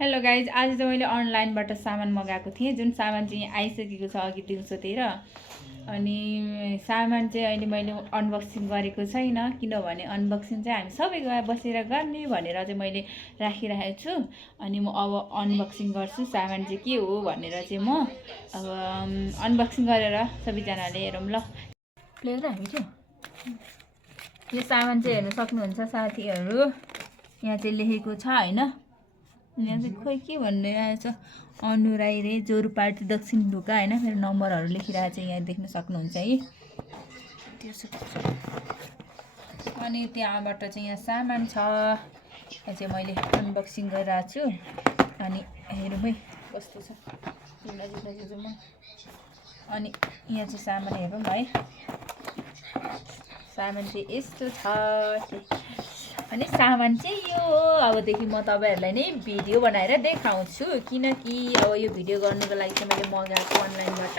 Hello guys, आज चाहिँ मैले अनलाइनबाट सामान मगाएको थिएँ। जुन सामान चाहिँ यहाँ आइसकेको छ अघि दिउँसोतिर। अनि सामान चाहिँ अहिले मैले अनबक्सिङ गरेको छैन, किनभने अनबक्सिङ चाहिँ हामी सबै बसेर गर्ने भनेर चाहिँ मैले राखिरहेको छु। अनि म अब अनबक्सिङ गर्छु सामान चाहिँ के हो भनेर चाहिँ म अब अनबक्सिङ गरेर सबैजनाले हेरौँ ल। प्ले र हामी यो सामान चाहिँ हेर्न सक्नुहुन्छ साथीहरू। यहाँ चाहिँ लेखेको छ होइन, यहाँ चाहिँ खोइ के भनिरहेछ, अनु राई रे, जोरपाटी दक्षिण ढुका होइन, मेरो नम्बरहरू लेखिरहेको छ यहाँ देख्न सक्नुहुन्छ है। अनि त्यहाँबाट चाहिँ यहाँ सामान छ, यहाँ चाहिँ मैले अनबक्सिङ गरिरहेको छु। अनि हेरौँ है कस्तो छ, म अनि यहाँ चाहिँ सामान हेरौँ है। सामान चाहिँ यस्तो छ। अनि सामान चाहिँ यो हो। अबदेखि म तपाईँहरूलाई नै भिडियो बनाएर देखाउँछु, किनकि अब यो भिडियो गर्नुको लागि चाहिँ मैले मगाएको अनलाइनबाट।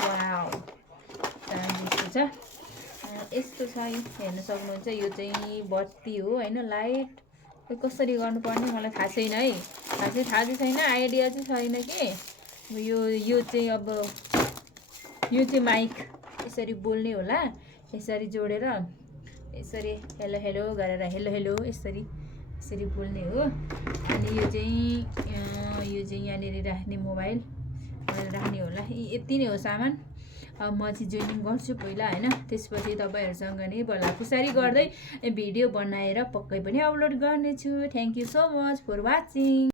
वाउ, यस्तो छ, यस्तो छ। यो हेर्न सक्नुहुन्छ, यो चाहिँ बत्ती हो होइन, लाइट। कसरी गर्नुपर्ने मलाई थाहा छैन है, थाहा चाहिँ छैन, आइडिया चाहिँ छैन कि। यो चाहिँ अब यो चाहिँ माइक यसरी बोल्ने होला, यसरी जोडेर यसरी हेलो हेलो गरेर हेलो हेलो यसरी बोल्ने हो। अनि यो चाहिँ यहाँनिर राख्ने, मोबाइल राख्ने होला। यति नै हो सामान। अब म चाहिँ जोइनिङ गर्छु पहिला होइन, त्यसपछि तपाईँहरूसँग नै भलाकुसारी गर्दै भिडियो बनाएर पक्कै पनि अपलोड गर्नेछु। Thank you so much for watching.